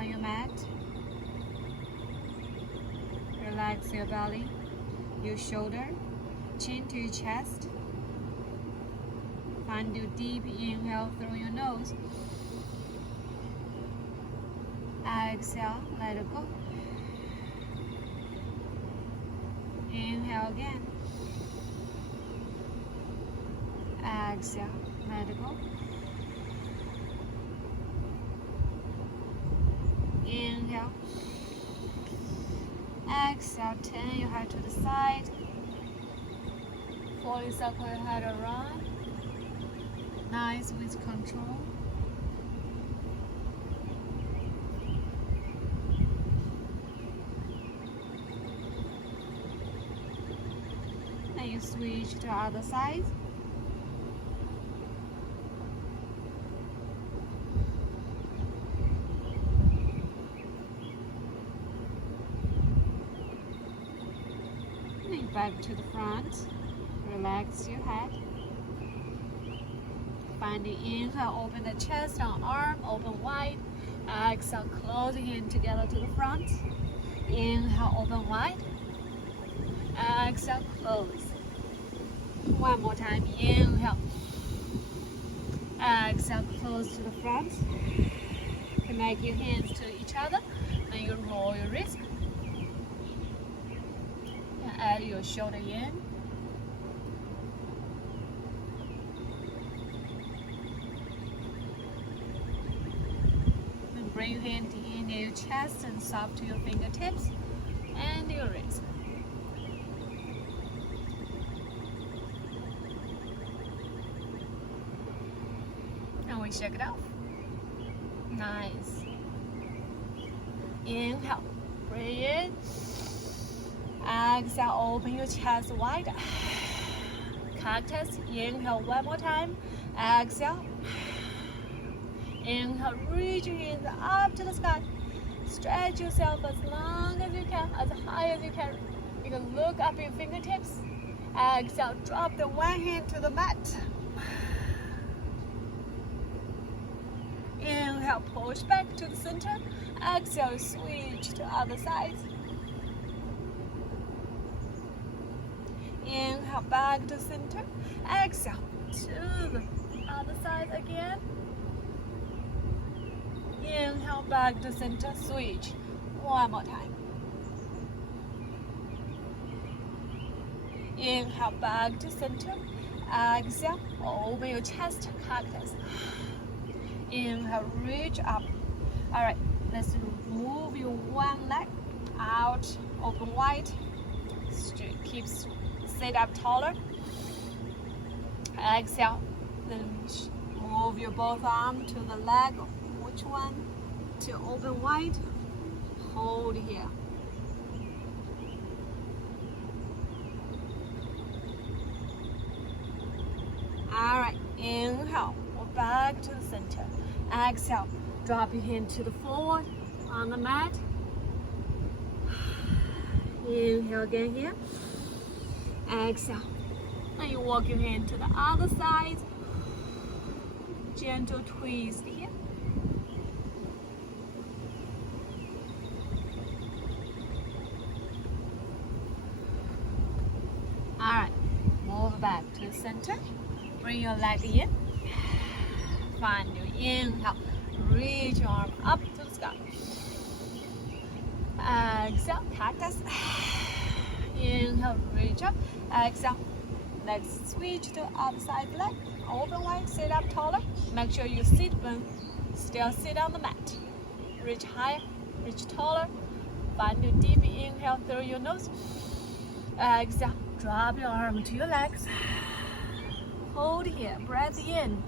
on your mat. Relax your belly, your shoulder, chin to your chest. Find your deep inhale through your nose. Exhale, let it go. Inhale again. Exhale, let it go. Inhale. Exhale, turn your head to the side. Fully circle your head around. Nice with control. Then you switch to the other side. Back to the front. Relax your head. Find the inhale, open the chest and arm, open wide. Exhale, close the hand together to the front. Inhale, open wide. Exhale, close. One more time. Inhale. Exhale, close to the front. Connect your hands to each other. Then you roll your wrist. Add your shoulder in. Then bring your hand in your chest and soft to your fingertips and your wrist. And we shake it off. Nice. Inhale. Breathe in. Exhale, open your chest wide. Cactus. Inhale one more time. Exhale. Inhale, reach your hands up to the sky. Stretch yourself as long as you can, as high as you can. You can look up your fingertips. Exhale, drop the one hand to the mat. Inhale, push back to the center. Exhale, switch to other side. Inhale, back to center. Exhale, to the other side again. Inhale, back to center, switch. One more time. Inhale, back to center. Exhale, open your chest, cactus. Inhale, reach up. All right, let's move your one leg out, open wide. Keep sit up taller. Exhale, then move your both arms to the leg. Which one? To open wide. Hold here. All right, inhale, back to the center. Exhale, drop your hand to the forward on the mat. Inhale again here. Exhale. Now you walk your hand to the other side. Gentle twist here. Alright, move back to the center. Bring your leg in. Find your inhale. Reach your arm up to the sky. Exhale, cactus. Inhale, reach up. Exhale. Let's switch to other side leg. Open wide, sit up taller. Make sure you sit when still sit on the mat. Reach higher, reach taller. Find your deep inhale through your nose. Exhale, drop your arm to your legs. Hold here, breath in.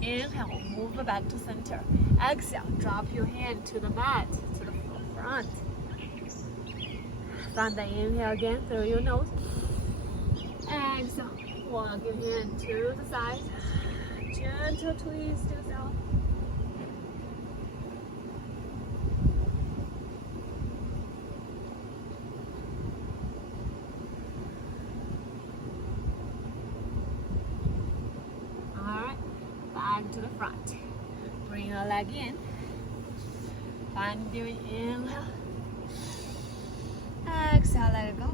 Inhale, move back to center. Exhale, drop your hand to the mat, to the front. Find the inhale again through your nose. Exhale, walk your hand to the side. Gentle twist yourself. front. Bring your leg in. Find your inhale. Exhale, let it go.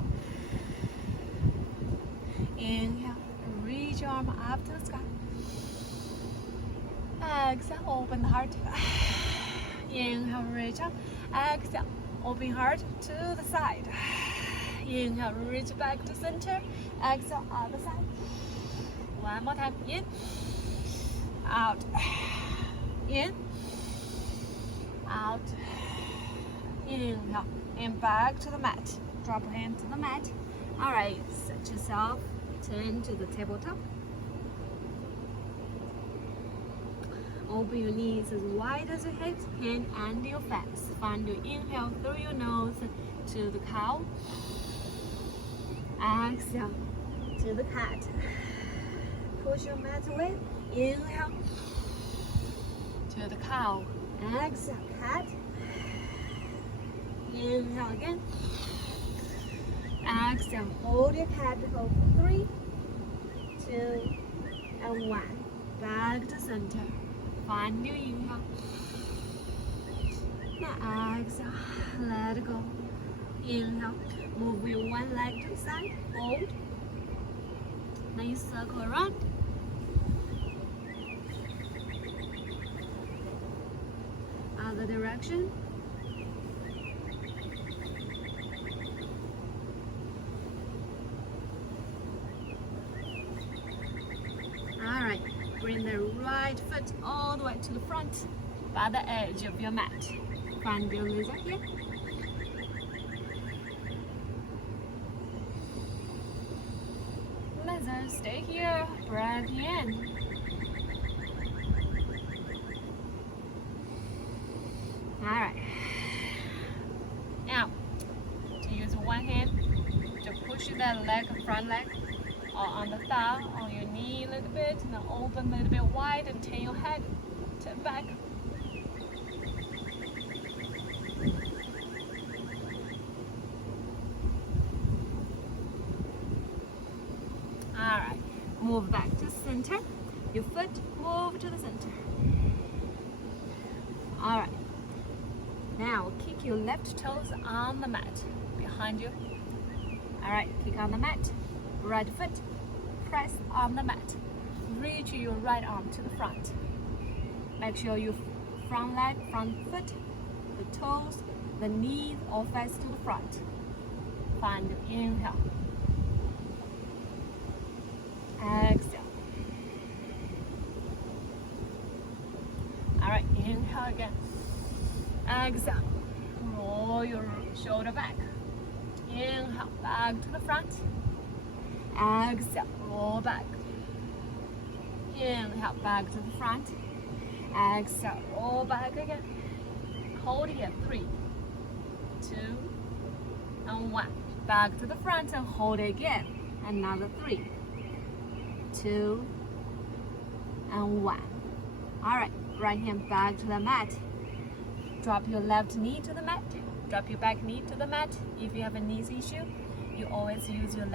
Inhale, reach your arm up to the sky. Exhale, open the heart. Inhale, reach up. Exhale, open heart to the side. Inhale, reach back to center. Exhale, other side. One more time. In, out, in, out. Inhale, and back to the mat. Drop your hand to the mat. All right, set yourself. Turn to the tabletop. Open your knees as wide as your hips, hand and your fast. Find your inhale through your nose to the cow. Exhale to the cat. Push your mat away. Inhale to the cow. Exhale, cat. Inhale again. Exhale, hold your cat for 3, 2, and 1. Back to center. Find your inhale. Now exhale, let it go. Inhale, move your one leg to the side, hold. Then you circle around. Other direction. Alright, bring the right foot all the way to the front by the edge of your mat. Find your knees up here. Lizard, stay here. Breath in. Alright. Now, to use one hand to push that leg, front leg, or on the thigh, on your knee a little bit, and then open a little bit wide and turn your head to the back. Alright, move back to center. Your foot move to the center. Alright, now kick your left toes on the mat behind you. Alright, kick on the mat. Right foot, press on the mat. Reach your right arm to the front. Make sure your front leg, front foot, the toes, the knees all face to the front. Find inhale. Exhale. Alright, inhale again. Exhale. Roll your shoulder back. Inhale, back to the front. Exhale, roll back. Inhale, back to the front. Exhale, roll back again. Hold here, 3, 2, and 1. Back to the front and hold again. Another 3, 2, and 1. Alright, right hand back to the mat. Drop your left knee to the mat. Drop your back knee to the mat. If you have a knee issue, you always use your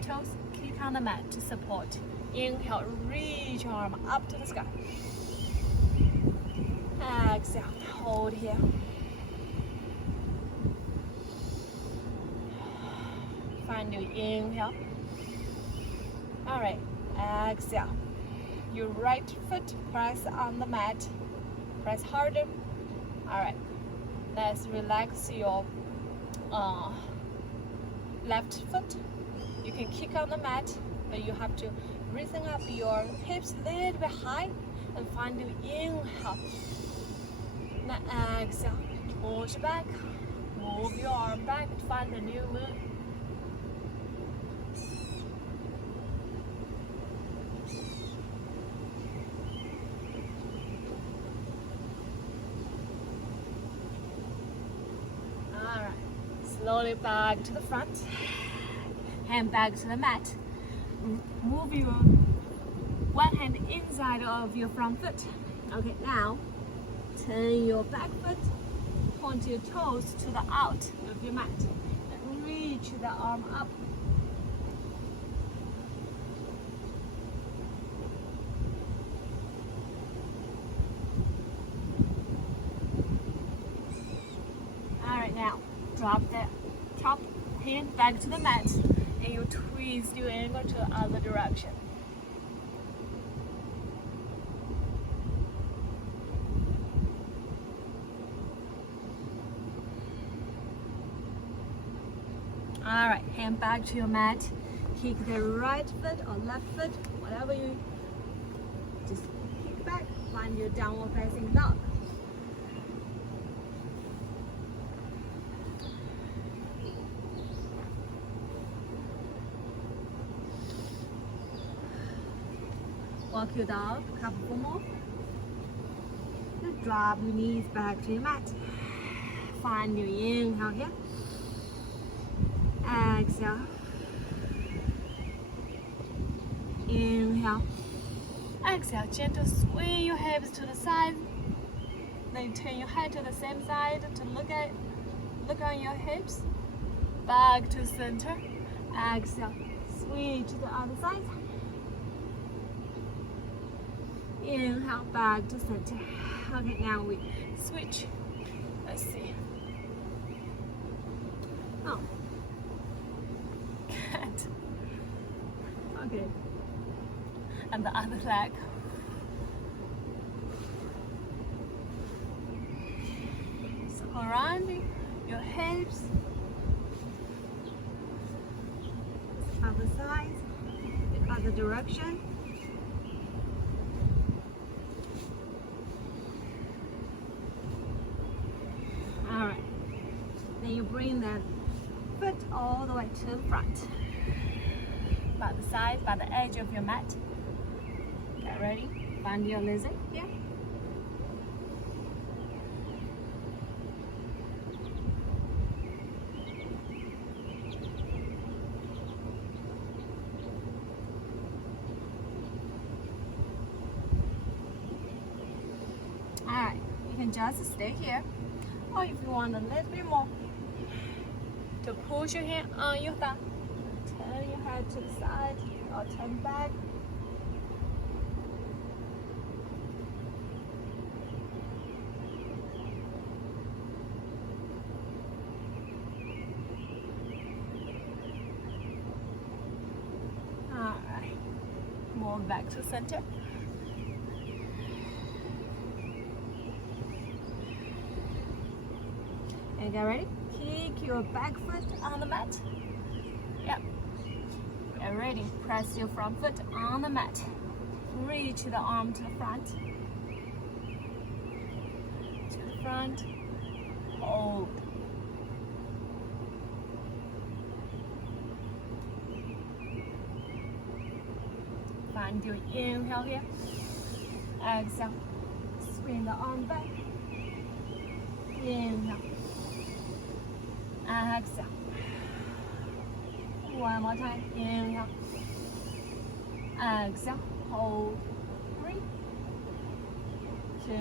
toes, kick on the mat to support. Inhale, reach your arm up to the sky. Exhale, hold here. Find your inhale. Alright, exhale. Your right foot press on the mat. Press harder. Alright, let's relax your left foot. You can kick on the mat, but you have to raising up your hips a little bit high and find your inhale. Now exhale, push back, move your arm back, find a new move. Alright, slowly back to the front. Hand back to the mat. Move your one hand inside of your front foot. Okay, now turn your back foot, point your toes to the out of your mat, and reach the arm up. drop the top hand back to the mat, and you twist your ankle to the other direction. All right, hand back to your mat. Kick the right foot or left foot, whatever you just kick back. Find your downward facing dog. Walk your dog, couple more. Just drop your knees back to your mat. Find your inhale here. Exhale. Inhale. Exhale. Gentle swing your hips to the side. Then turn your head to the same side to look on your hips. Back to center. Exhale. Swing to the other side. Inhale, back to center. Okay, now we switch. Let's see. Oh. Good. Okay. And the other leg. So around your hips. Other side. The other direction. Alright. Then you bring that foot all the way to the front. By the side, by the edge of your mat. Get ready. Find your lizard here. Alright, you can just stay here. Or if you want a little bit more, to push your hand on your thumb. Turn your head to the side or turn back. Alright, move back to center. And get ready. Kick your back foot on the mat. Yep. Get ready. Press your front foot on the mat. Reach the arm to the front. To the front. Hold. Find your inhale here. Exhale. Swing the arm back. Inhale. Exhale. One more time. Inhale. Exhale. Hold. 3, 2,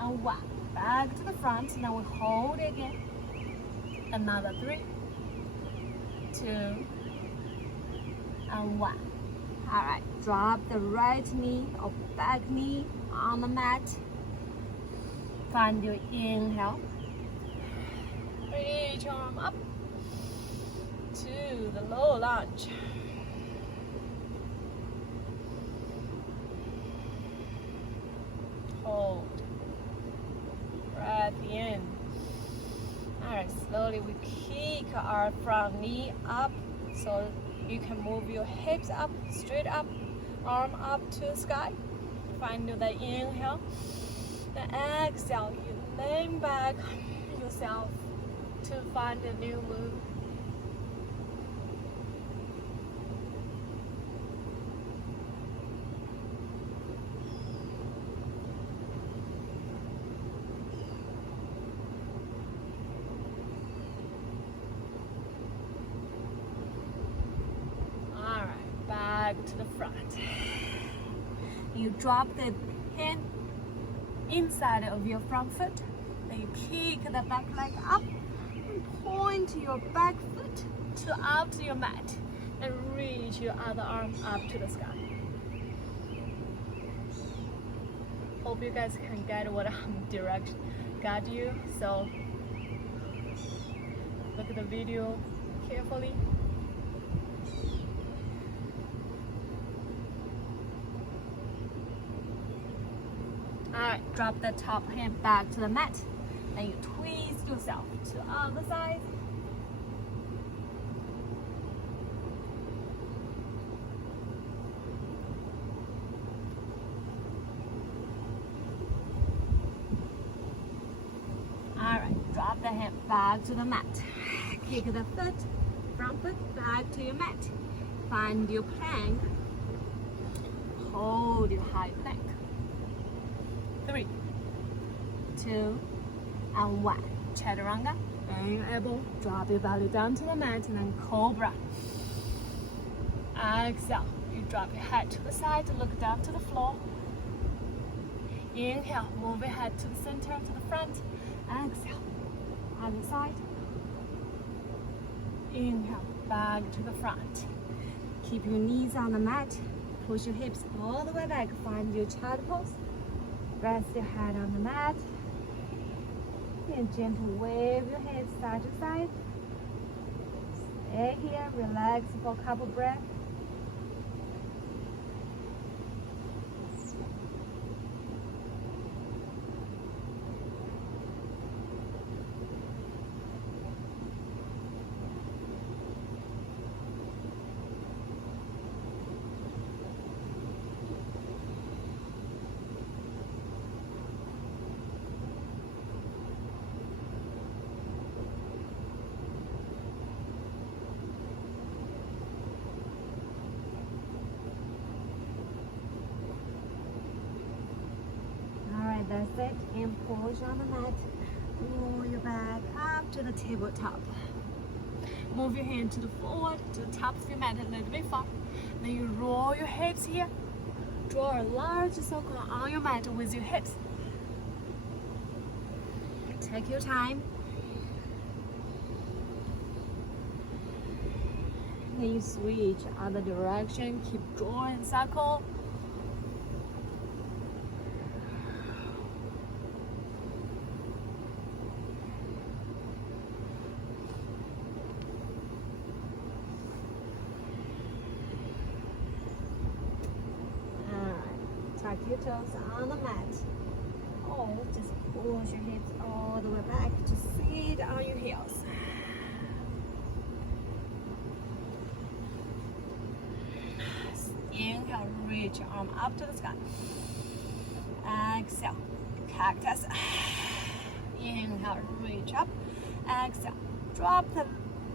and 1. Back to the front. Now we hold again. Another 3, 2, and 1. Alright. Drop the right knee or back knee on the mat. Find your inhale. Reach your arm up to the low lunge. Hold. Breath in. Alright, slowly we kick our front knee up so you can move your hips up, straight up, arm up to the sky. Find the inhale. Then exhale, you lean back yourself to find a new move. Alright, back to the front. You drop the hand inside of your front foot. Then you kick the back leg up. Point your back foot to up to your mat and reach your other arm up to the sky. Hope you guys can get what I'm got you. So Look at the video carefully. Alright, drop the top hand back to the mat. Then you twist yourself to the other side. Alright, drop the hand back to the mat. Kick the foot, front foot back to your mat. Find your plank. Hold your high plank. 3, 2, and 1. Chaturanga. Bend your elbow. Drop your belly down to the mat and then cobra. Exhale. You drop your head to the side. Look down to the floor. Inhale. Move your head to the center, to the front. Exhale. Other side. Inhale. Back to the front. Keep your knees on the mat. Push your hips all the way back. Find your child pose. Rest your head on the mat. And gently wave your head side to side. Stay here, relax for a couple breaths. That's it. And push on the mat. Roll your back up to the tabletop. Move your hand to the forward, to the top of your mat a little bit far. Then you roll your hips here. Draw a large circle on your mat with your hips. Take your time. Then you switch other direction. Keep drawing circle. Tuck your toes on the mat. Or just push your hips all the way back. Just sit on your heels. Inhale, reach your arm up to the sky. Exhale, cactus. Inhale, reach up. Exhale, drop the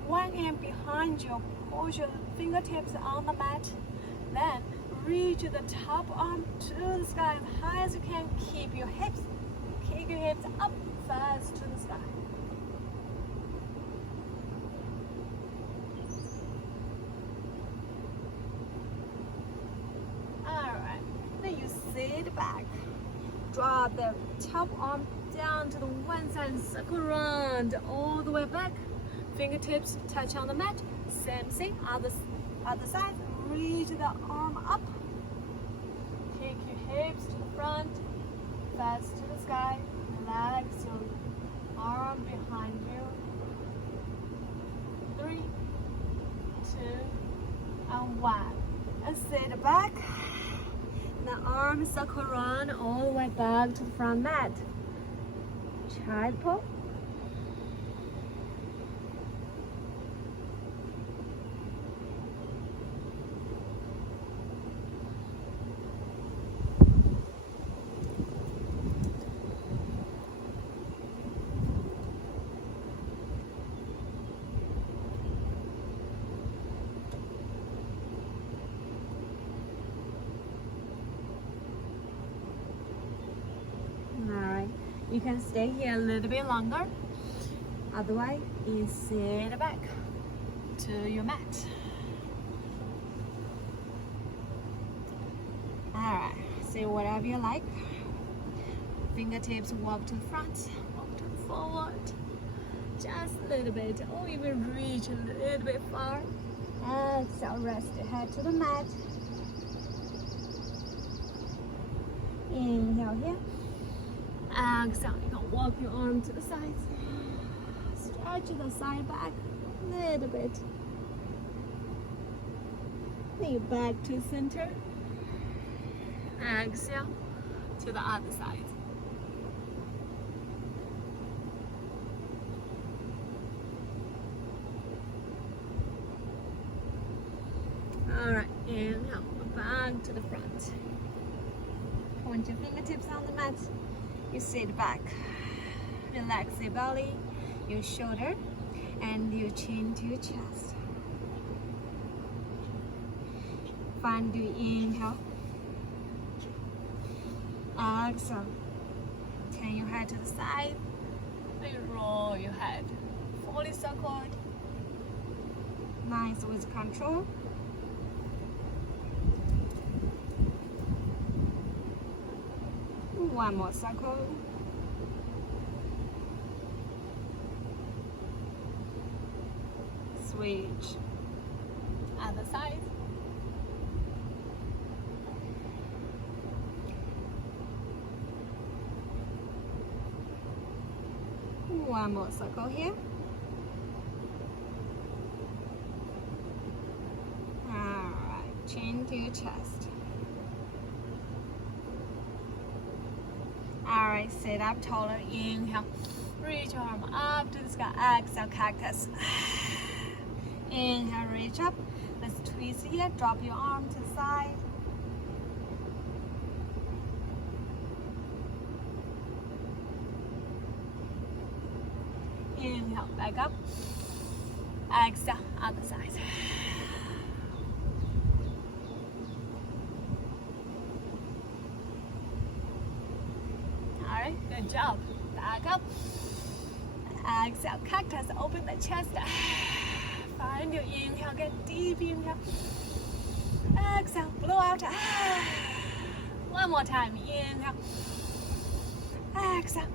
one hand behind you. Push your fingertips on the mat. Then reach the top arm to the sky as high as you can. Keep your hips, kick your hips up fast to the sky. Alright, then you sit back. Draw the top arm down to the one side and circle around all the way back. Fingertips touch on the mat. Same thing, other side. Reach the arm up. Kick your hips to the front, fast to the sky. Relax your arm behind you. 3, 2, and 1. And sit back. The arm circle around all the way back to the front mat. Child pose. You can stay here a little bit longer. Otherwise, you sit back to your mat. Alright, say whatever you like. Fingertips walk to the front, walk to the forward. Just a little bit, or even reach a little bit far. Exhale, rest your head to the mat. Inhale here. Exhale, you can walk your arm to the sides. Stretch. arch the side back a little bit. Knee back to center. Exhale to the other side. Alright, inhale, back to the front. Point your fingertips on the mat. You sit back. Relax your belly, your shoulder, and your chin to your chest. Find the inhale. Exhale. Turn your head to the side. And roll your head. Fully circled. Nice with control. One more circle. Switch. Other side. One more circle here. Alright, chin to your chest. Alright, sit up taller. Inhale. Reach your arm up to the sky. Exhale, cactus. Inhale, reach up. Let's twist here. Drop your arm to the side. Inhale, back up. Exhale, other side. Alright, good job. Back up. Exhale, cactus. Open the chest. Find your inhale. Get deep inhale. Exhale, blow out. One more time. Inhale. Exhale.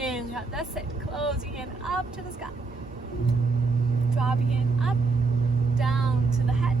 Inhale. That's it. Close your hand up to the sky. Drop your hand up, down to the head.